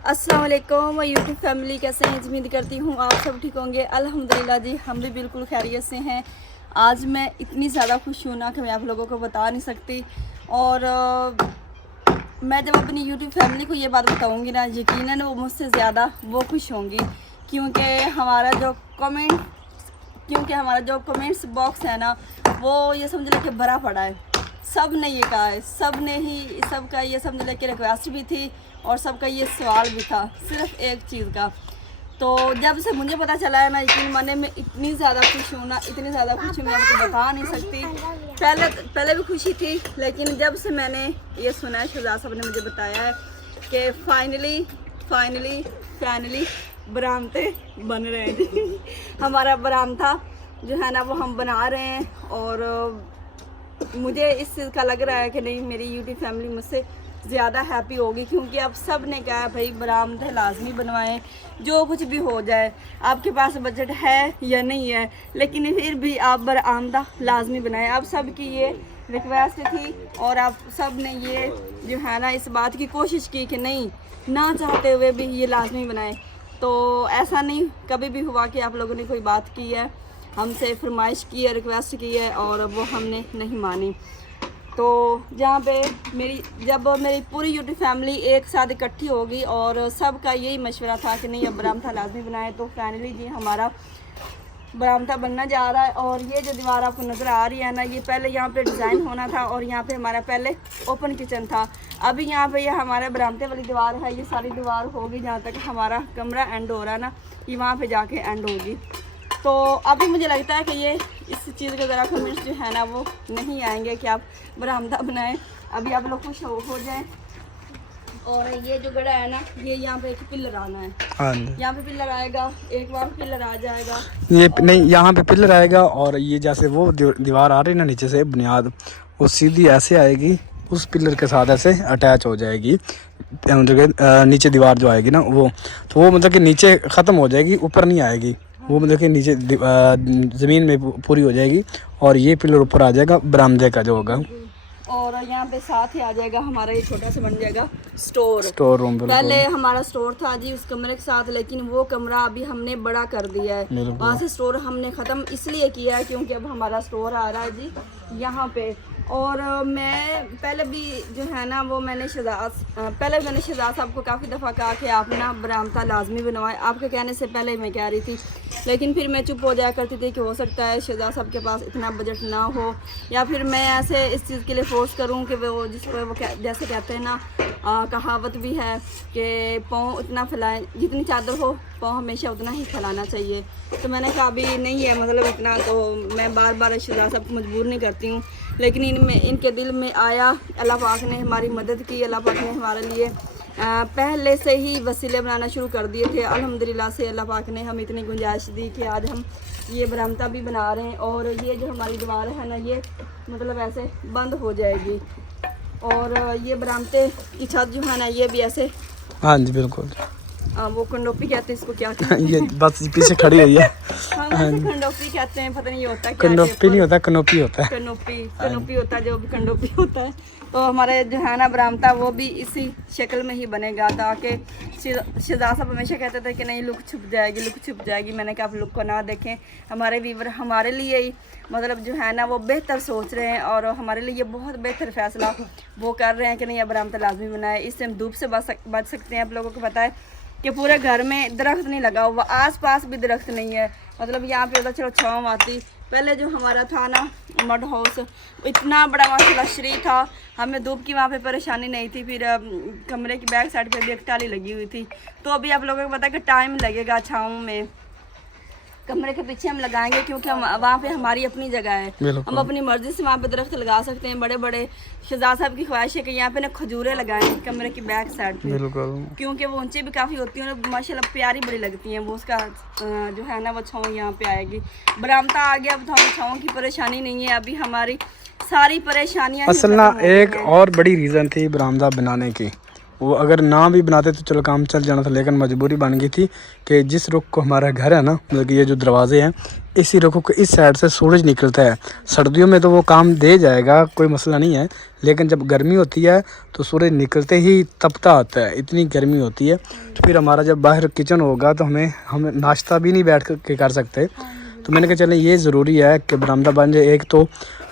अस्सलाम वालेकुम YouTube family, कैसे हैं? उम्मीद करती हूँ आप सब ठीक होंगे। अल्हम्दुलिल्लाह जी, हम भी बिल्कुल खैरियत से हैं। आज मैं इतनी ज़्यादा खुश हूँ ना कि मैं आप लोगों को बता नहीं सकती। और मैं जब अपनी यूट्यूब फैमिली को ये बात बताऊँगी ना, यकीनन वो मुझसे ज़्यादा वो खुश होंगी, क्योंकि हमारा जो कमेंट्स बॉक्स है ना, वो ये समझ लें कि भरा पड़ा है। सब ने ये कहा है, सबका ये समझ लें कि रिक्वेस्ट भी थी और सबका ये सवाल भी था, सिर्फ एक चीज़ का। तो जब से मुझे पता चला है ना, यकीन माने मैं इतनी ज़्यादा खुश हूँ ना, इतनी ज़्यादा खुश हूँ मैं आपको बता नहीं सकती। पहले भी खुशी थी, लेकिन जब से मैंने ये सुना है, शहजाद साहब ने मुझे बताया है कि फाइनली बरामदे बन रहे हैं। हमारा बरामदा जो है ना वो हम बना रहे हैं। और मुझे इस चीज़ का लग रहा है कि नहीं, मेरी यूट्यूब फैमिली मुझसे ज़्यादा हैप्पी होगी, क्योंकि अब सब ने कहा भाई बरामदे लाजमी बनवाएं, जो कुछ भी हो जाए। आपके पास बजट है या नहीं है, लेकिन फिर भी आप बरामदा लाजमी बनाएं। आप सब की ये रिक्वेस्ट थी और आप सब ने ये जो है ना इस बात की कोशिश की कि नहीं, ना चाहते हुए भी ये लाजमी बनाएं। तो ऐसा नहीं कभी भी हुआ कि आप लोगों ने कोई बात की है, हमसे फरमाइश की है, रिक्वेस्ट की है और वो हमने नहीं मानी। तो जहाँ पे जब मेरी पूरी यूट्यूब फैमिली एक साथ इकट्ठी होगी और सबका यही मशवरा था कि नहीं अब बरामदा लाजमी बनाए, तो फाइनली जी हमारा बरामदा बनना जा रहा है। और ये जो दीवार आपको नज़र आ रही है ना, ये पहले यहाँ पे डिज़ाइन होना था और यहाँ पे हमारा पहले ओपन किचन था। अभी यहाँ पे ये हमारे बरामदे वाली दीवार है, ये सारी दीवार होगी जहाँ तक हमारा कमरा एंड हो रहा है ना, ये वहाँ पे जाके एंड होगी। तो अभी मुझे लगता है कि ये इस चीज़ के ज़रा कमेंट्स जो है ना वो नहीं आएंगे कि आप बरामदा बनाएं। अभी आप लोग खुश हो जाएं। और ये जो गड़ा है ना, ये यहाँ पे एक पिलर आना है। हाँ, यहाँ पे पिलर आएगा, एक बार पिलर आ जाएगा। ये नहीं, यहाँ पे पिलर आएगा और ये जैसे वो दीवार आ रही है ना नीचे से बुनियाद, वो सीधी ऐसे आएगी, उस पिलर के साथ ऐसे अटैच हो जाएगी। नीचे दीवार जो आएगी ना वो, तो वो मतलब कि नीचे ख़त्म हो जाएगी, ऊपर नहीं आएगी। वो मतलब कि नीचे ज़मीन में पूरी हो जाएगी और ये पिलर ऊपर आ जाएगा बरामदे का जो होगा। और यहाँ पे साथ ही आ जाएगा हमारा ये छोटा सा बन जाएगा स्टोर रूम। बिल्कुल। पहले हमारा स्टोर था जी उस कमरे के साथ, लेकिन वो कमरा अभी हमने बड़ा कर दिया है। वहाँ से स्टोर हमने ख़त्म इसलिए किया है क्योंकि अब हमारा स्टोर आ रहा है जी यहाँ पे। और मैं पहले भी जो है ना वो मैंने शहजाद साहब को काफ़ी दफ़ा कहा कि आप ना बरामदा लाजमी बनवाएं। आपके कहने से पहले मैं कह रही थी, लेकिन फिर मैं चुप हो जाया करती थी कि हो सकता है शहजाद साहब के पास इतना बजट ना हो, या फिर मैं ऐसे इस चीज़ के लिए फोर्स करूं कि वो जिस पर वो जैसे कहते हैं ना, कहावत भी है कि पाँव उतना फैलाएं, जितनी चादर हो पाँव हमेशा उतना ही फैलाना चाहिए। तो मैंने कहा अभी नहीं है मतलब इतना, तो मैं बार बार शहजाद साहब को मजबूर नहीं करती हूँ। लेकिन इनके दिल में आया, अल्लाह पाक ने हमारी मदद की, अल्लाह पाक ने हमारे लिए पहले से ही वसीले बनाना शुरू कर दिए थे। अल्हम्दुलिल्लाह से अल्लाह पाक ने हम इतनी गुंजाइश दी कि आज हम ये बरामदा भी बना रहे हैं। और ये जो हमारी दीवार है ना, ये मतलब ऐसे बंद हो जाएगी। और ये बरामदे की छत जो है ना, ये भी ऐसे, हाँ जी बिल्कुल, वो कंडोपी कहते हैं इसको, क्या कहते हैं? ये बस पीछे खड़ी हुई है। हाँ, कंडोपी कहते हैं, पता नहीं होता क्या। कंडोपी नहीं होता, कनोपी होता है। कनोपी होता है, जो भी कंडोपी होता है। तो हमारे जो है ना बरामदा वो भी इसी शक्ल में ही बनेगा, ताकि शहजाद साहब हमेशा कहते थे कि नहीं लुक छुप जाएगी। मैंने कहा आप लुक को ना देखें, हमारे व्यूवर हमारे लिए ही मतलब जो है ना वो बेहतर सोच रहे हैं और हमारे लिए बहुत बेहतर फैसला वो कर रहे हैं कि नहीं अब बरामदा लाजमी बनाए। इससे हम धूप से बच सकते हैं। आप लोगों को पता है कि पूरे घर में दरख्त नहीं लगा हुआ, आसपास भी दरख्त नहीं है, मतलब यहाँ पे होता चलो छाँव आती। पहले जो हमारा था ना मड हाउस, इतना बड़ा माशाल्लाह श्री था, हमें धूप की वहाँ पे परेशानी नहीं थी। फिर कमरे की बैक साइड पे भी एक टाली लगी हुई थी। तो अभी आप लोगों को पता है कि टाइम लगेगा छाँव में, कमरे के पीछे हम लगाएंगे क्योंकि हम वहाँ पे हमारी अपनी जगह है, हम अपनी मर्जी से वहाँ पे दरख्त लगा सकते हैं बड़े बड़े। शहजाद साहब की ख्वाहिश है कि यहाँ पे ना खजूरें लगाएं कमरे की बैक साइड पे, क्योंकि वो ऊंची भी काफ़ी होती हैं और माशाल्लाह प्यारी बड़ी लगती हैं। वो उसका जो है ना वो छाँव यहाँ पे आएगी। बरामदा आ गया, अब तो हमें छाँव की परेशानी नहीं है, अभी हमारी सारी परेशानियाँ असल ना एक और बड़ी रीज़न थी बरामदा बनाने की, वो अगर ना भी बनाते तो चलो काम चल जाना था, लेकिन मजबूरी बन गई थी कि जिस रुख को हमारा घर है ना, मतलब कि ये जो दरवाजे हैं, इसी रुख को इस साइड से सूरज निकलता है। सर्दियों में तो वो काम दे जाएगा, कोई मसला नहीं है, लेकिन जब गर्मी होती है तो सूरज निकलते ही तपता आता है, इतनी गर्मी होती है। तो फिर हमारा जब बाहर किचन होगा तो हम नाश्ता भी नहीं बैठ के कर सकते। तो मैंने कहा चले ये ज़रूरी है कि बरामदा बन जाए, एक तो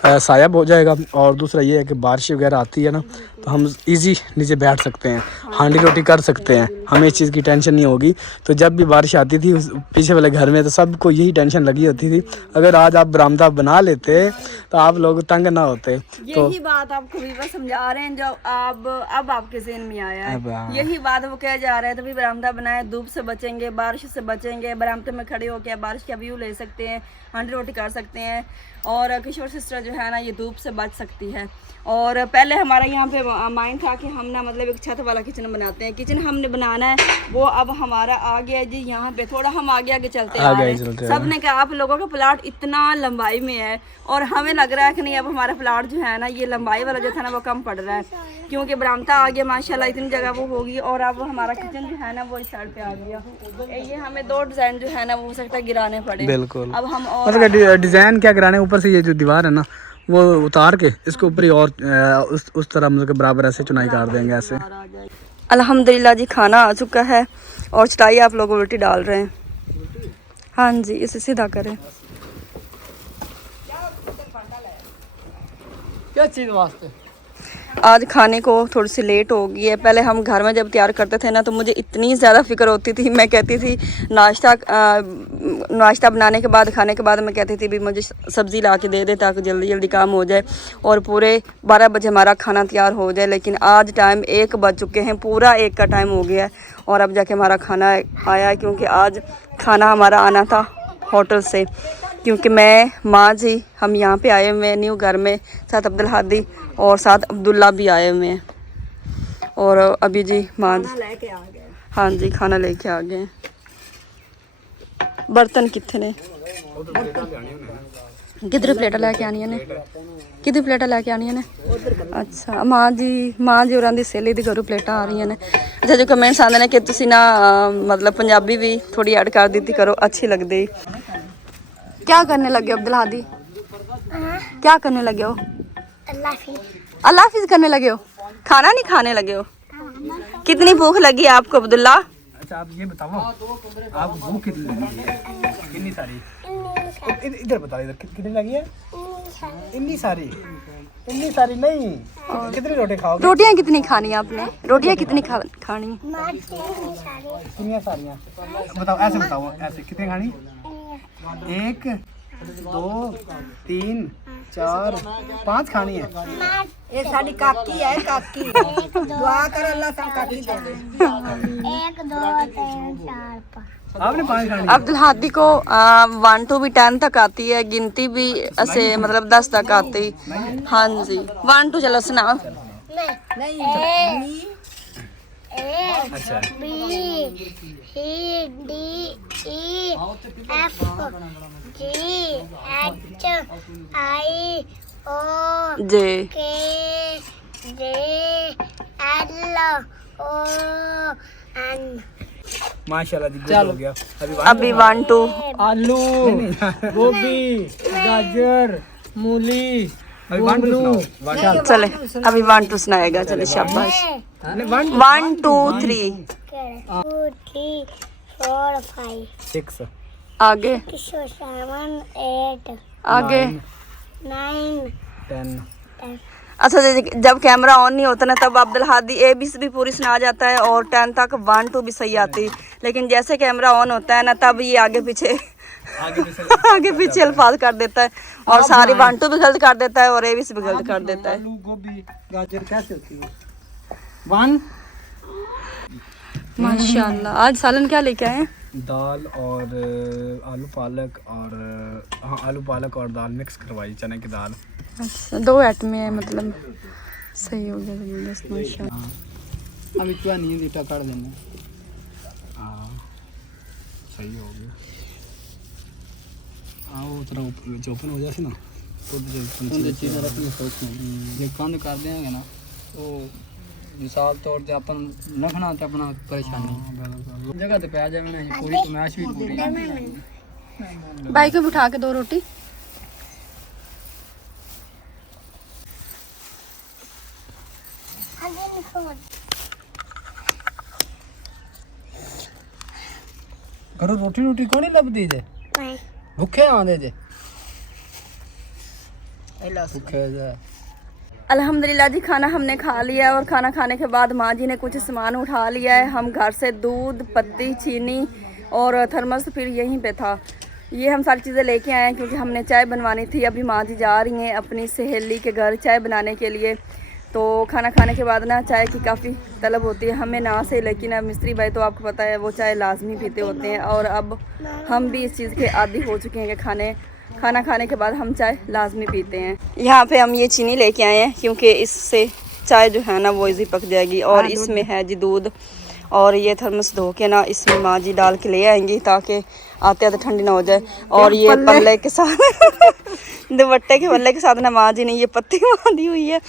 साया हो जाएगा, और दूसरा ये है कि बारिश वगैरह आती है ना तो हम इजी नीचे बैठ सकते हैं, हांडी रोटी कर सकते हैं, हमें इस चीज़ की टेंशन नहीं होगी। तो जब भी बारिश आती थी उस पीछे वाले घर में तो सबको यही टेंशन लगी होती थी, अगर आज आप बरामदा बना लेते तो आप लोग तंग ना होते। तो यही बात आपको भी बस समझा रहे हैं जो अब आपके ज़हन में आया है, यही बात वो कह जा रहे हैं। तभी बरामदा बनाए, धूप से बचेंगे, बारिश से बचेंगे, बरामदे में खड़े होकर बारिश का व्यू ले सकते हैं, हांडी रोटी कर सकते हैं, और किशोर सिस्टर जो है ना ये धूप से बच सकती है। और पहले हमारा यहाँ पे माइंड था कि हम ना मतलब एक छत वाला किचन बनाते हैं, किचन हमने बनाना है, वो अब हमारा आ गया जी यहाँ पे। थोड़ा हम आगे आगे चलते आ रहे हैं, सब ने कहा आप लोगों का प्लाट इतना लंबाई में है, और हमें लग रहा है कि नहीं अब हमारा प्लाट जो है ना ये लंबाई वाला जो था ना वो कम पड़ रहा है, क्योंकि बरामदा आ गया माशाल्लाह, इतनी जगह वो होगी, और अब हमारा किचन जो है ना वो इस साइड पे आ गया। ये हमें 2 डिज़ाइन जो है ना वो हो सकता है गिराने पड़े। बिल्कुल, अब हम और मतलब डिज़ाइन क्या गिराने, ऊपर से ये जो दीवार है ना वो उतार के इसके ऊपर ही और उस तरह मतलब कि बराबर ऐसे चुनाई कर देंगे ऐसे। अल्हम्दुलिल्लाह जी खाना आ चुका है, और चटाई आप लोग उल्टी डाल रहे हैं। हाँ जी, इसे सीधा करें। क्या चीज़ वास्ते आज खाने को थोड़ी सी लेट हो गई है। पहले हम घर में जब तैयार करते थे ना तो मुझे इतनी ज़्यादा फिक्र होती थी, मैं कहती थी नाश्ता बनाने के बाद, खाने के बाद मैं कहती थी भी मुझे सब्ज़ी ला के दे दे ताकि जल्दी जल्दी काम हो जाए और पूरे 12 बजे हमारा खाना तैयार हो जाए। लेकिन आज टाइम 1 बज चुके हैं, पूरा 1 का टाइम हो गया है और अब जाके हमारा खाना आया है, क्योंकि आज खाना हमारा आना था होटल से, क्योंकि मैं माँ जी हम यहाँ पे आए हुए हैं न्यू घर में, साथ अब्दुल हादी और साथ अब्दुल्ला भी आए हुए हैं। और अभी जी माँ लेके आ गए। हाँ जी, खाना लेके आ गए। बर्तन कितने ने, किधर प्लेटा लेके आनी ने, किधर प्लेटा लेके आनी ने? अच्छा माँ जी और दी सहेली दी घरों प्लेटा आ रही ने। अच्छा जो कमेंट्स आते हैं कि तुसी ना मतलब पंजाबी भी थोड़ी ऐड कर दी करो, अच्छी लगती। क्या करने लगे हो अब्दुल हादी? क्या करने लगे हो? अल्लाह हाफिज करने लगे हो? खाना नहीं खाने लगे हो? कितनी भूख लगी है आपको अब्दुल्ला? अच्छा आप ये बताओ, आप भूख कितनी लगी है? कितनी सारी? इधर बताओ, इधर कितनी लगी है? इतनी सारी नहीं, कितनी रोटी खाओगे? रोटियां कितनी खानी है आपने? रोटियां कितनी खानी? कितनी सारियां बताओ, ऐसे बताओ, ऐसे कितनी खानी? 1 2 3 4 5 खानी है। ये साडी काकी है, काकी दुआ कर अल्लाह सब काकी दे दे। 1 2 3 4 5 आपने 5 खानी? अब्दुल हादी को 1 to 10 तक आती है, गिनती भी ऐसे मतलब 10 तक आती। हाँ जी 1 2 चलो सुनाओ। नहीं अच्छा B C D E F G H I O ji K J L O N। माशाल्लाह जी, गुड हो गया। अभी 1 2 आलू, गोभी, गाजर, मूली, चले अभी 1 2 सुनाएगा। चले शाबाश। 1 2 3 2 3 4 5 6 आगे 7 8 आगे 9 10 अच्छा जब कैमरा ऑन नहीं होता ना तब अब्दुल हादी ABC भी पूरी सुना जाता है और 10 तक 1 2 भी सही आती, लेकिन जैसे कैमरा ऑन होता है ना तब ये आगे पीछे अल्फाज कर देता है और सारी 1 2 भी गलत कर देता है और ABC भी गलत कर देता है। आलू, गोभी, गाजर कैसे होती है? 1 माशाल्लाह। आज सालन क्या लेके आए हैं? दाल और आलू पालक और दाल मिक्स करवाई, चने की दाल। अच्छा 2 आइटम है, मतलब सही हो गया जबरदस्त माशाल्लाह। अभी क्या नहीं लीटा कर देंगे। हाँ सही हो गया। हाँ वो तरह जो ओपन हो जाए ना तो चीज़ें रखने सोच में ये बंद कर देंगे ना, वो मिसाल तौर ते अपन रखना ते अपना परेशानी जगह ते पै जावे ना पूरी कमाश भी पूरी। भाई को बिठा के दो रोटी। करो रोटी रोटी कौन ही लभदी जे भूखे आंदे जे भूखे जे। अल्हम्दुलिल्लाह जी खाना हमने खा लिया और खाना खाने के बाद माँ जी ने कुछ सामान उठा लिया है। हम घर से दूध, पत्ती, चीनी और थर्मस फिर यहीं पे था, ये हम सारी चीज़ें लेके आए हैं क्योंकि हमने चाय बनवानी थी। अभी माँ जी जा रही हैं अपनी सहेली के घर चाय बनाने के लिए। तो खाना खाने के बाद ना चाय की काफ़ी तलब होती है हमें ना से, लेकिन अब मिस्त्री भाई तो आपको पता है वो चाय लाजमी पीते होते हैं और अब हम भी इस चीज़ के आदी हो चुके हैं कि खाना खाने के बाद हम चाय लाजमी पीते हैं। यहाँ पे हम ये चीनी लेके आए हैं क्योंकि इससे चाय जो है ना वो इजी पक जाएगी। और इसमें है जी दूध और ये थर्मस धो के ना इसमें माँ जी डाल के ले आएंगी ताकि आते आते ठंडी ना हो जाए। और ये पल्ले के साथ दुपट्टे के पल्ले के साथ ना माँ जी ने ये पत्ती बांधी हुई है।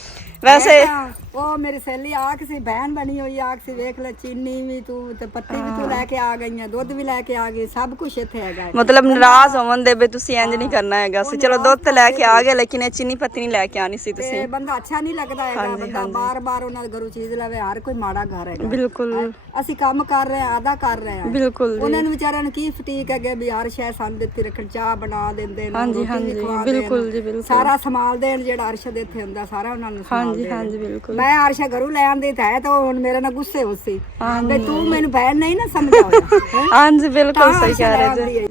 वैसे वो मेरी सहेली आग से बहन बनी हुई आग से देख ले, चीनी भी तू ते पत्ती भी तू लेके आ गई है, दूध भी लेके आ गई, सब कुछ इत्थे हैगा। मतलब नाराज होवन दे बे तुसी इंज नहीं करना हैगा सी। चलो दूध तो लेके आ गए लेकिन ये चीनी पत्ती नहीं लेके आनी सी तुसी। ते बंदा अच्छा नहीं लगदा हैगा, बंदा बार-बार उन्हां दे घरों चीज लवे, हर कोई माड़ा घर हैगा। बिल्कुल ਅਸੀਂ ਕੰਮ ਕਰ ਰਹੇ ਆ, ਆਦਾ ਕਰ ਰਹੇ ਆ। बिल्कुल ਉਹਨਾਂ ਨੂੰ ਵਿਚਾਰਿਆਂ ਨੂੰ ਕੀ ਫਟੀਕ ਹੈਗੇ ਵੀ ਹਰ ਸ਼ੈ ਸਾਨੂੰ ਦਿੱਤੀ ਰੱਖਣ, ਚਾਹ ਬਣਾ ਦਿੰਦੇ ਨੇ, ਹਾਂਜੀ, ਰੋਟੀ ਹਾਂਜੀ, ਵੀ ਖਵਾ ਦੇਣ, ਬਿਲਕੁਲ ਜੀ, ਬਿਲਕੁਲ। ਸਾਰਾ ਸੰਭਾਲ ਦੇਣ, ਜਿਹੜਾ ਅਰਸ਼ਦ ਇੱਥੇ ਹੁੰਦਾ ਸਾਰਾ ਉਹਨਾਂ ਨੂੰ ਸੰਭਾਲ ਹਾਂਜੀ ਦੇਣ। ਹਾਂਜੀ ਬਿल्कुल। ਮੈਂ ਅਰਸ਼ਾ ਘਰੋਂ ਲੈ ਆਂਦੀ ਤਾਂ ਹੈ, ਤਾਂ ਹੁਣ ਮੇਰੇ ਨਾਲ ਗੁੱਸੇ ਹੋ ਸੀ ਵੀ ਤੂੰ ਮੈਨੂੰ ਬਹਿਣ ਨਹੀਂ ਨਾ ਸਮਝਿਆ ਹੋਇਆ। हाँ जी बिल्कुल सही कह रहे जी।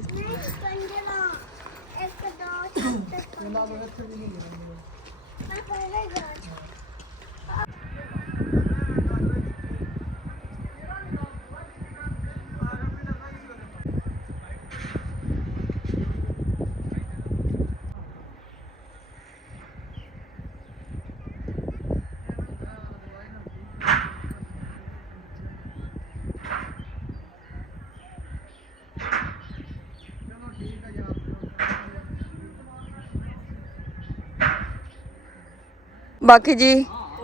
बाकी जी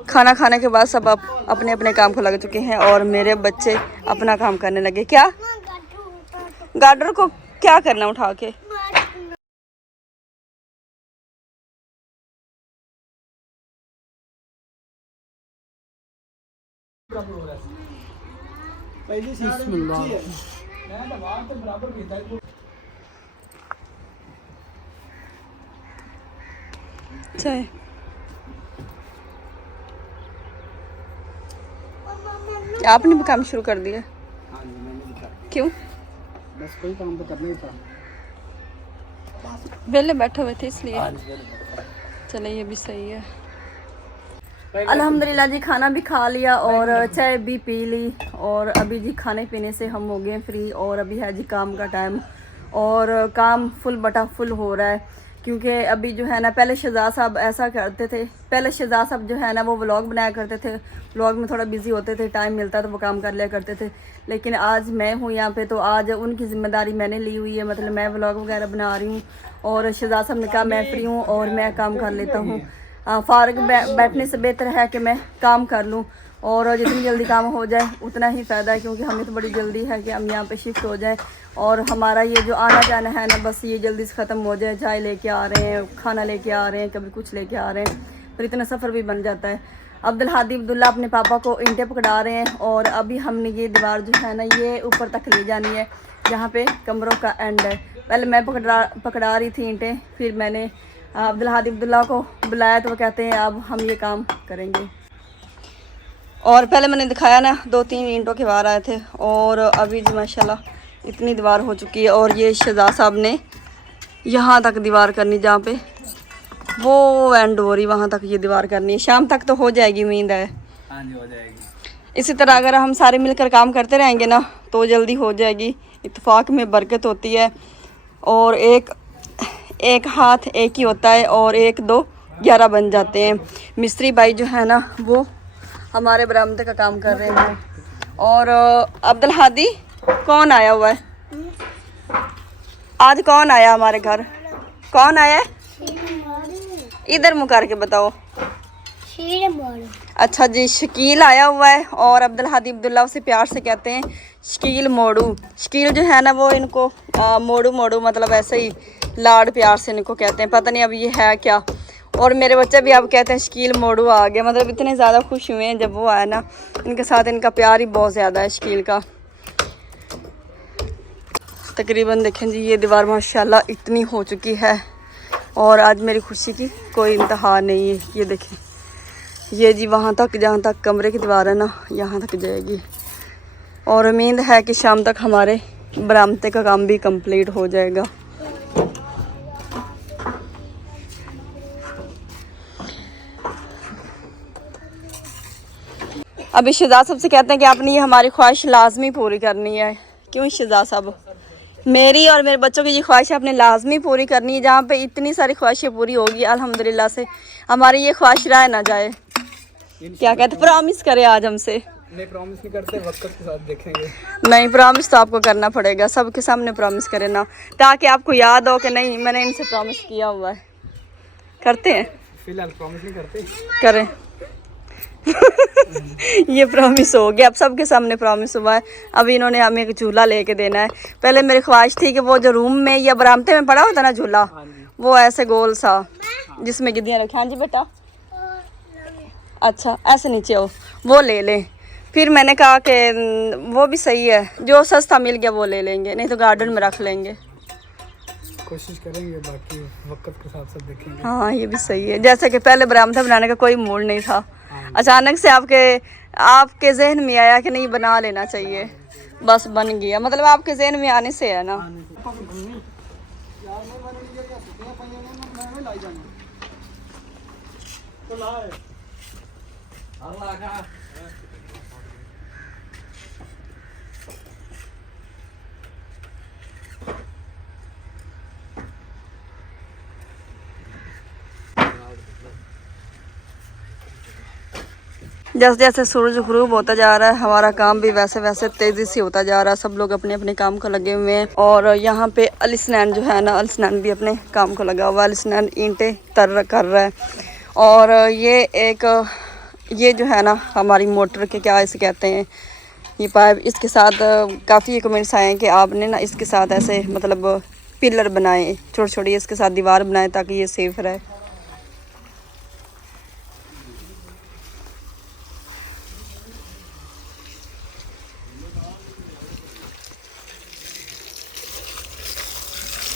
खाना खाने के बाद सब अपने अपने काम को लग चुके हैं और मेरे बच्चे अपना काम करने लगे। क्या गार्डर को क्या करना उठा के? चाय आपने भी काम शुरू कर दिया? क्यों? बस कोई काम तो करना ही था। वेले बैठे हुए थे इसलिए। चलो ये भी सही है। अल्हम्दुलिल्लाह जी खाना भी खा लिया और चाय भी पी ली और अभी जी खाने पीने से हम हो गए फ्री और अभी है जी काम का टाइम और काम फुल बटा फुल हो रहा है क्योंकि अभी जो है ना पहले शहजाद साहब ऐसा करते थे, पहले शहजाद साहब जो है ना वो व्लॉग बनाया करते थे, व्लॉग में थोड़ा बिजी होते थे, टाइम मिलता तो वो काम कर लिया करते थे। लेकिन आज मैं हूँ यहाँ पे तो आज उनकी ज़िम्मेदारी मैंने ली हुई है, मतलब मैं व्लॉग वगैरह बना रही हूँ और शहजाद साहब ने कहा मैं फ्री हूँ और मैं काम कर लेता हूँ। फारग बैठने से बेहतर है कि मैं काम कर लूँ और जितनी जल्दी काम हो जाए उतना ही फ़ायदा है क्योंकि हमें तो बड़ी जल्दी है कि हम यहाँ पे शिफ्ट हो जाएं और हमारा ये जो आना जाना है ना बस ये जल्दी से ख़त्म हो जाए। चाय लेके आ रहे हैं, खाना लेके आ रहे हैं, कभी कुछ लेके आ रहे हैं, फिर इतना सफ़र भी बन जाता है। अब्दुल हादी अब्दुल्ला अपने पापा को ईंटें पकड़ा रहे हैं और अभी हमने ये दीवार जो है ना ये ऊपर तक ले जानी है जहाँ पे कमरों का एंड है। पहले मैं पकड़ा रही थी ईंटें, फिर मैंने अब्दुल हादी अब्दुल्ला को बुलाया तो वो कहते हैं अब हम ये काम करेंगे। और पहले मैंने दिखाया ना 2-3 ईंटों के बाहर आए थे और अभी जी माशाल्लाह इतनी दीवार हो चुकी है और ये शहजाद साहब ने यहाँ तक दीवार करनी, जहाँ पे वो एंड हो रही वहाँ तक ये दीवार करनी है। शाम तक तो हो जाएगी, उम्मीद है। हाँ जी हो जाएगी। इसी तरह अगर हम सारे मिलकर काम करते रहेंगे ना तो जल्दी हो जाएगी। इत्तेफाक में बरकत होती है और एक हाथ एक ही होता है और 1 2 11 बन जाते हैं। मिस्त्री भाई जो है ना वो हमारे बरामदे का काम कर रहे हैं। और अब्दुल हादी कौन आया हुआ है आज? कौन आया हमारे घर? कौन आया है? इधर मुँह करके बताओ। अच्छा जी, शकील आया हुआ है और अब्दुल हादी अब्दुल्ला उसे प्यार से कहते हैं शकील मोड़ू। शकील जो है ना वो इनको मोड़ू मोड़ू मतलब ऐसे ही लाड प्यार से इनको कहते हैं, पता नहीं अब ये है क्या। और मेरे बच्चे भी अब कहते हैं शकील मोड़ू आ गया, मतलब इतने ज़्यादा खुश हुए हैं जब वो आया ना, इनके साथ इनका प्यार ही बहुत ज़्यादा है शकील का। तकरीबन देखें जी ये दीवार माशाल्लाह इतनी हो चुकी है और आज मेरी खुशी की कोई इंतहा नहीं है। ये देखें, ये जी वहाँ तक जहाँ तक कमरे की दीवार है ना यहाँ तक जाएगी और उम्मीद है कि शाम तक हमारे बरामदे का काम भी कंप्लीट हो जाएगा। अभी शहजाद साहब से कहते हैं कि आपने ये हमारी ख्वाहिश लाजमी पूरी करनी है। क्यों शहजाद साहब? मेरी और मेरे बच्चों की ये ख्वाहिश आपने लाजमी पूरी करनी है। जहाँ पे इतनी सारी ख्वाहिशें पूरी होगी अल्हम्दुलिल्लाह से, हमारी ये ख्वाहिश राह ना जाए। क्या कहते, प्रॉमिस करें आज हमसे? नहीं प्रॉमिस नहीं करते, वक्त के साथ देखेंगे। नहीं, प्रॉमिस तो आपको करना पड़ेगा, सबके सामने प्रॉमिस करें ना, ताकि आपको याद हो कि नहीं मैंने इनसे प्रॉमिस किया हुआ है। करते हैं? फिलहाल प्रॉमिस नहीं करते। करें। ये प्रॉमिस हो गया, अब सबके सामने प्रॉमिस हुआ है। अभी इन्होंने हमें एक झूला लेके देना है। पहले मेरी ख्वाहिश थी कि वो जो रूम में या बरामदे में पड़ा होता ना झूला, वो ऐसे गोल सा जिसमें गिद्दियाँ रखें। हाँ जी बेटा, अच्छा ऐसे नीचे हो, वो ले लें। फिर मैंने कहा कि वो भी सही है, जो सस्ता मिल गया वो ले लेंगे, नहीं तो गार्डन में रख लेंगे। कोशिश करेंगे, बाकी वक्त के साथ सब देखेंगे। हाँ ये भी सही है। जैसे कि पहले बरामदा बनाने का कोई मूड नहीं था, अचानक से आपके जहन में आया कि नहीं बना लेना चाहिए, बस बन गया। मतलब आपके जहन में आने से है ना। जैसे जैसे सूरज गुरूब होता जा रहा है, हमारा काम भी वैसे वैसे तेज़ी से होता जा रहा है। सब लोग अपने अपने काम को लगे हुए हैं और यहाँ पे अलिस्नान जो है ना, अलिस्नान भी अपने काम को लगा हुआ है। अलिस्नान ईंटें कर रहा है और ये जो है ना हमारी मोटर के क्या इसे कहते हैं, ये पाइप, इसके साथ काफ़ी कमेंट्स आए हैं कि आपने ना इसके साथ ऐसे मतलब पिलर बनाए छोटे छोटे, इसके साथ दीवार बनाए ताकि ये सेफ रहे।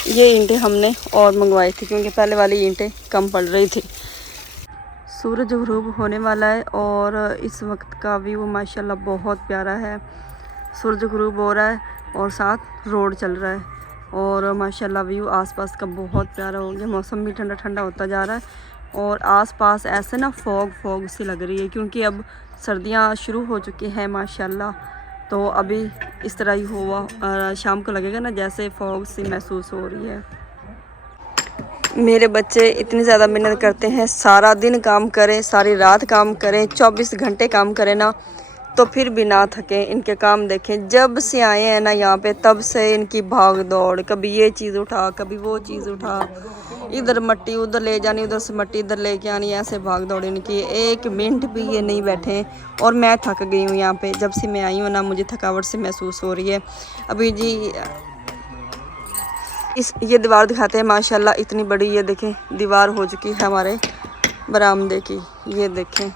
ये ईंटें हमने और मंगवाई थी क्योंकि पहले वाली ईंटें कम पड़ रही थी। सूरज गुरूब होने वाला है और इस वक्त का व्यू माशाल्लाह बहुत प्यारा है। सूरज गुरूब हो रहा है और साथ रोड चल रहा है और माशाल्लाह व्यू आसपास का बहुत प्यारा हो गया। मौसम भी ठंडा ठंडा होता जा रहा है और आसपास ऐसे ना फॉग सी लग रही है क्योंकि अब सर्दियाँ शुरू हो चुकी हैं माशाल्लाह। तो अभी इस तरह ही हुआ, शाम को लगेगा ना जैसे फॉग सी महसूस हो रही है। मेरे बच्चे इतनी ज़्यादा मेहनत करते हैं, सारा दिन काम करें, सारी रात काम करें, 24 घंटे काम करें ना तो फिर भी ना थकें। इनके काम देखें, जब से आए हैं ना यहाँ पे तब से इनकी भाग दौड़, कभी ये चीज़ उठा कभी वो चीज़ उठा, इधर मट्टी उधर ले जानी, उधर से मट्टी इधर लेके आनी, ऐसे भाग दौड़ इनकी। एक मिनट भी ये नहीं बैठे और मैं थक गई हूँ यहाँ पे। जब से मैं आई हूँ ना मुझे थकावट से महसूस हो रही है। अभी जी ये दीवार दिखाते हैं माशाल्लाह इतनी बड़ी, ये देखें दीवार हो चुकी है हमारे बरामदे की। ये देखें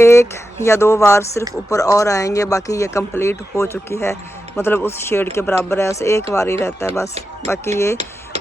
1 या 2 बार सिर्फ ऊपर और आएंगे, बाकी ये कंप्लीट हो चुकी है। मतलब उस शेड के बराबर है, ऐसे 1 बार ही रहता है बस, बाकी ये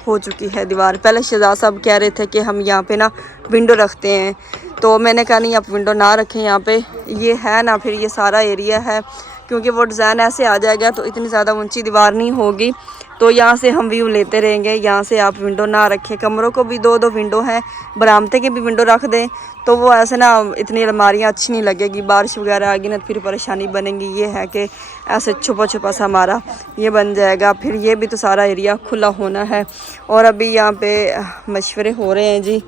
हो चुकी है दीवार। पहले शहजाद साहब कह रहे थे कि हम यहाँ पे ना विंडो रखते हैं, तो मैंने कहा नहीं आप विंडो ना रखें, यहाँ पे ये है ना फिर ये सारा एरिया है, क्योंकि वो डिज़ाइन ऐसे आ जाएगा तो इतनी ज़्यादा ऊंची दीवार नहीं होगी, तो यहाँ से हम व्यू लेते रहेंगे। यहाँ से आप विंडो ना रखें, कमरों को भी 2-2 विंडो हैं, बरामदे के भी विंडो रख दें तो वो ऐसे ना इतनी अलमारियाँ अच्छी नहीं लगेगी, बारिश वगैरह आएगी ना फिर परेशानी बनेगी। ये है कि ऐसे छुपा सा हमारा ये बन जाएगा, फिर ये भी तो सारा एरिया खुला होना है। और अभी यहाँ पे मशवरे हो रहे हैं जी,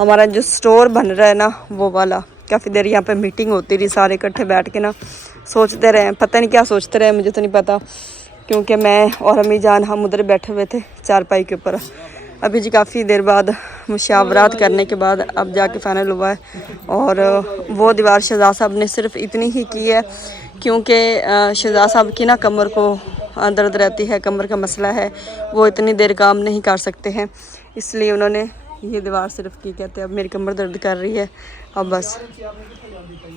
हमारा जो स्टोर बन रहा है ना वो वाला। काफ़ी देर यहाँ पे मीटिंग होती रही, सारे इकट्ठे बैठ के ना सोचते रहे, पता नहीं क्या सोचते रहे, मुझे तो नहीं पता, क्योंकि मैं और अम्मी जान हम उधर बैठे हुए थे चारपाई के ऊपर। अभी जी काफ़ी देर बाद मुशावरात करने के बाद अब जाके फाइनल हुआ है। और वो दीवार शहजाद साहब ने सिर्फ इतनी ही की है क्योंकि शहजाद साहब की ना कमर को दर्द रहती है, कमर का मसला है, वो इतनी देर काम नहीं कर सकते हैं, इसलिए उन्होंने ये दीवार सिर्फ की। कहते हैं अब मेरी कमर दर्द कर रही है अब बस।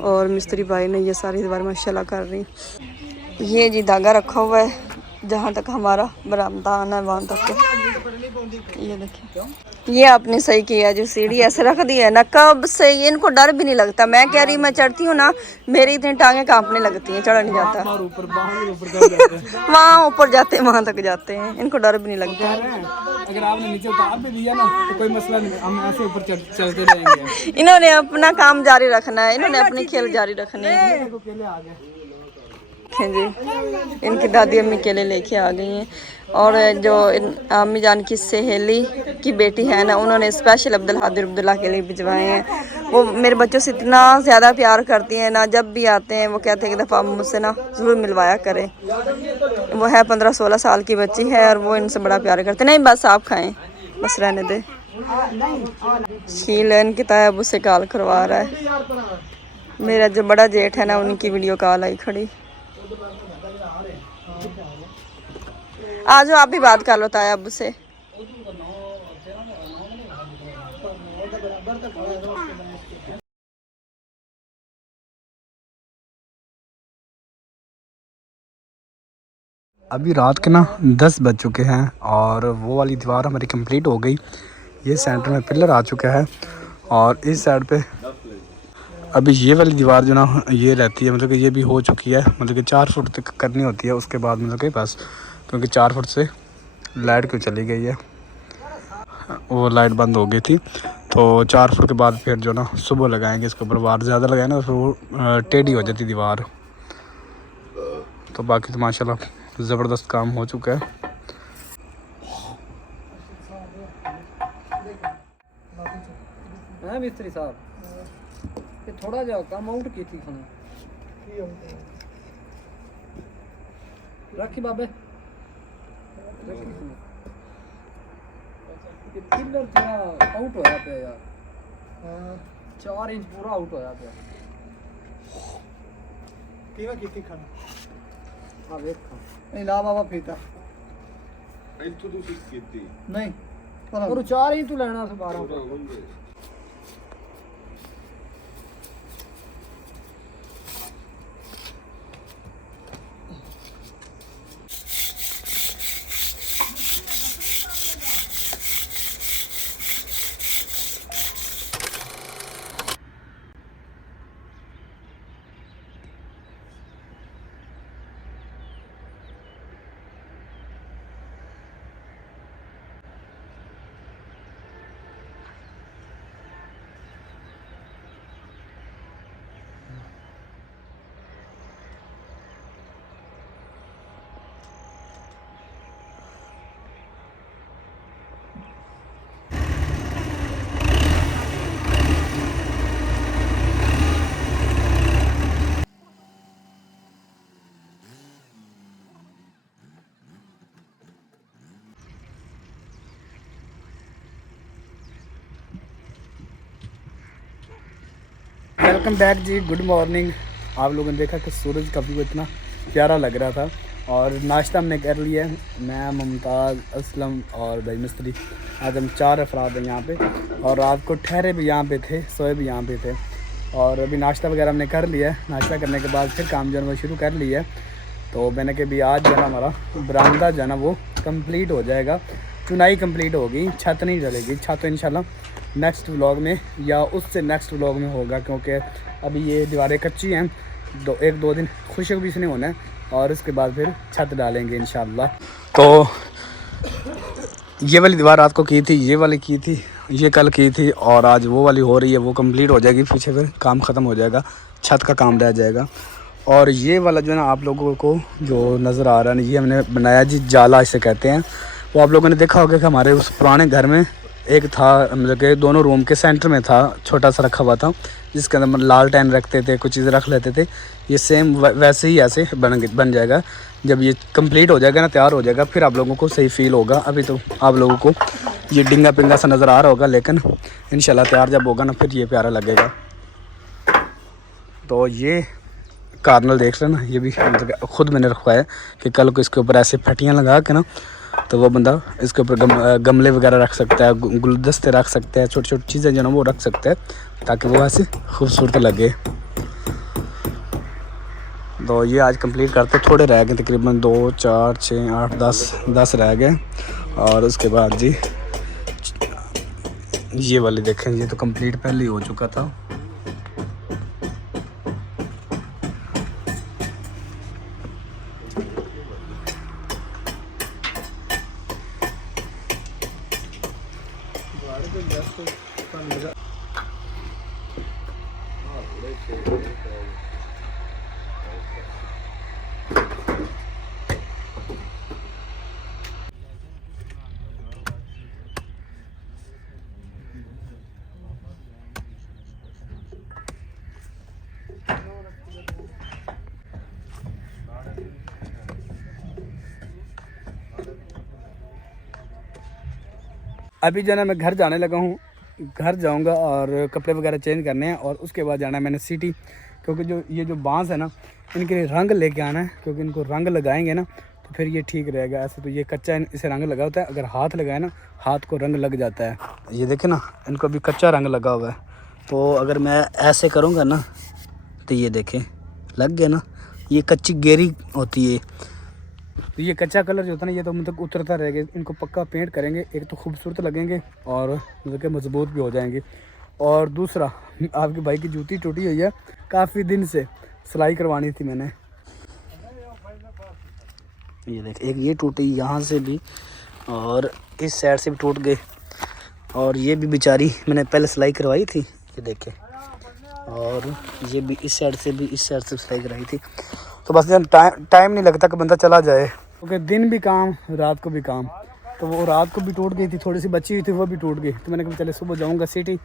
और मिस्त्री भाई ने ये सारी दीवार माशाल्लाह कर रही। ये जी धागा रखा हुआ है जहाँ तक हमारा बरामदा आना है वहाँ तक। ये देखिए, ये आपने सही किया, जो सीढ़ी ऐसे रख दी है ना, कब से ये इनको डर भी नहीं लगता। मैं कह रही मैं चढ़ती हूँ ना, मेरी इतनी टांगें कांपने लगती हैं, चढ़ा नहीं जाता। वहाँ ऊपर जाते हैं, वहाँ तक जाते हैं, इनको डर भी नहीं लगता। अगर आपने नीचे उतार भी दिया ना तो कोई मसला नहीं, हम ऐसे ऊपर चलते रहेंगे। इन्होंने अपना काम जारी रखना है, इन्होंने अपनी खेल जारी रखनी है। जी इनकी दादी अम्मी केले लेके आ गई हैं। और जो अम्मी जान की सहेली की बेटी है ना, उन्होंने स्पेशल अब्दुल्ला के लिए भिजवाए हैं। वो मेरे बच्चों से इतना ज़्यादा प्यार करती हैं ना, जब भी आते हैं वो कहते हैं एक दफ़ा मुझसे ना ज़रूर मिलवाया करें। वो है 15-16 साल की बच्ची है और वो इनसे बड़ा प्यार करते। नहीं बस आप खाएं, बस रहने दे। शील इनकी तायब उससे कॉल करवा रहा है। मेरा जो बड़ा जेठ है ना, उनकी वीडियो कॉल आई खड़ी। आ जाओ आप भी बात कर लो ताया अब्बू से। अभी रात के ना 10 बज चुके हैं और वो वाली दीवार हमारी कंप्लीट हो गई। ये सेंटर में पिलर आ चुका है और इस साइड पे अभी ये वाली दीवार जो ना ये रहती है, मतलब कि ये भी हो चुकी है। मतलब कि 4 फुट तक करनी होती है, उसके बाद मतलब कि बस, क्योंकि 4 फुट से लाइट क्यों चली गई है, वो लाइट बंद हो गई थी। तो 4 फुट के बाद फिर जो ना सुबह लगाएंगे इसके ऊपर। वार ज़्यादा लगाए ना तो वो टेढ़ी हो जाती दीवार। तो बाकी तो माशाल्लाह ज़बरदस्त काम हो चुका है। मिस्त्री साहब ये थोड़ा जा कम आउट की थी खाना रखी बाबे ये पिलर थोड़ा आउट होया पे यार। 4 इंच पूरा आउट होया पे किवा कितनी खाना हां वेख खा नहीं ला बाबा फीता ਇੱਥੋਂ ਤੁਸੀਂ ਕੀਤੀ नहीं पर 4 इंच तू लेना 12 वेलकम बैक जी, गुड मॉर्निंग। आप लोगों ने देखा कि सूरज का व्यू इतना प्यारा लग रहा था और नाश्ता हमने कर लिया है। मैं, मुमताज़, असलम और भाई मिस्त्री, आज हम 4 अफराद हैं यहाँ पे और रात को ठहरे भी यहाँ पे थे, सोए भी यहाँ पे थे। और अभी नाश्ता वगैरह हमने कर लिया है। नाश्ता करने के बाद फिर काम जो है शुरू कर लिया है। तो मैंने कहा भी आज जो है हमारा बरामदा जो है ना वो कंप्लीट हो जाएगा, चुनाई कंप्लीट होगी, छत नहीं डलेगी। छत तो इंशाल्लाह नेक्स्ट व्लॉग में या उससे नेक्स्ट व्लॉग में होगा, क्योंकि अभी ये दीवारें कच्ची हैं। 1-2 दिन खुशक भी इसने होना है और उसके बाद फिर छत डालेंगे इंशाल्लाह। तो ये वाली दीवार रात को की थी, ये वाली की थी, ये कल की थी और आज वो वाली हो रही है। वो कंप्लीट हो जाएगी, पीछे फिर काम ख़त्म हो जाएगा, छत का काम रह जाएगा। और ये वाला जो है ना आप लोगों को जो नज़र आ रहा है, ये हमने बनाया जी, जाला इसे कहते हैं। वो आप लोगों ने देखा होगा कि हमारे उस पुराने घर में एक था, मतलब कि दोनों रूम के सेंटर में था, छोटा सा रखा हुआ था, जिसके अंदर लालटेन रखते थे, कुछ चीज़ें रख लेते थे। ये सेम वैसे ही ऐसे बन जाएगा। जब ये कंप्लीट हो जाएगा ना, तैयार हो जाएगा, फिर आप लोगों को सही फील होगा। अभी तो आप लोगों को ये डिंगा पिंगा सा नज़र आ रहा होगा, लेकिन इंशाल्लाह तैयार जब होगा ना फिर ये प्यारा लगेगा। तो ये कार्नल देख लेना, ये भी मतलब खुद मैंने रखवाया कि कल को इसके ऊपर ऐसे फटियाँ लगा के ना, तो वो बंदा इसके ऊपर गमले वगैरह रख सकता है, गुलदस्ते रख सकते हैं, छोटी छोटी चीज़ें जो ना वो रख सकते हैं, ताकि वो ऐसे खूबसूरत लगे। तो ये आज कंप्लीट करते, थोड़े रह गए तकरीबन 2 4 6 8 10 रह गए। और उसके बाद जी ये वाले देखें, ये तो कंप्लीट पहले ही हो चुका था। अभी जो है ना मैं घर जाने लगा हूँ, घर जाऊँगा और कपड़े वगैरह चेंज करने हैं, और उसके बाद जाना है मैंने सिटी, क्योंकि जो ये जो बांस है ना इनके लिए रंग लेके आना है, क्योंकि इनको रंग लगाएंगे ना तो फिर ये ठीक रहेगा। ऐसे तो ये कच्चा इसे रंग लगा होता है, अगर हाथ लगाए ना हाथ को रंग लग जाता है। ये देखे ना, इनको अभी कच्चा रंग लगा हुआ है, तो अगर मैं ऐसे करूँगा ना तो ये देखें लग गया ना, ये कच्ची गेरी होती है। तो ये कच्चा कलर जो होता है ना ये तो मतलब उतरता रहेगा, इनको पक्का पेंट करेंगे, एक तो खूबसूरत लगेंगे और मतलब मजबूत भी हो जाएंगे। और दूसरा आपके भाई की जूती टूटी हुई है, काफ़ी दिन से सिलाई करवानी थी मैंने। ये देख, एक ये टूटी यहाँ से भी और इस साइड से भी टूट गए, और ये भी बेचारी मैंने पहले सिलाई करवाई थी, ये देखे, और ये भी इस साइड से भी इस साइड से सिलाई कराई थी। तो बस टाइम नहीं लगता कि बंदा चला जाए, क्योंकि दिन भी काम रात को भी काम। तो वो रात को भी टूट गई थी, थोड़ी सी बची हुई थी वो भी टूट गई। तो मैंने कहा चले सुबह जाऊंगा सिटी,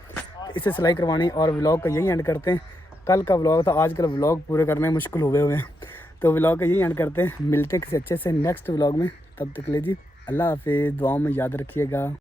इससे सिलाई करवानी। और व्लॉग का यही एंड करते हैं, कल का व्लॉग था, आजकल व्लॉग पूरे करने मुश्किल हुए हैं। तो व्लॉग का यही एंड करते हैं, मिलते हैं किसी अच्छे से नेक्स्ट व्लॉग में। तब तक ले जी अल्लाह हाफिज़, दुआओं में याद रखिएगा।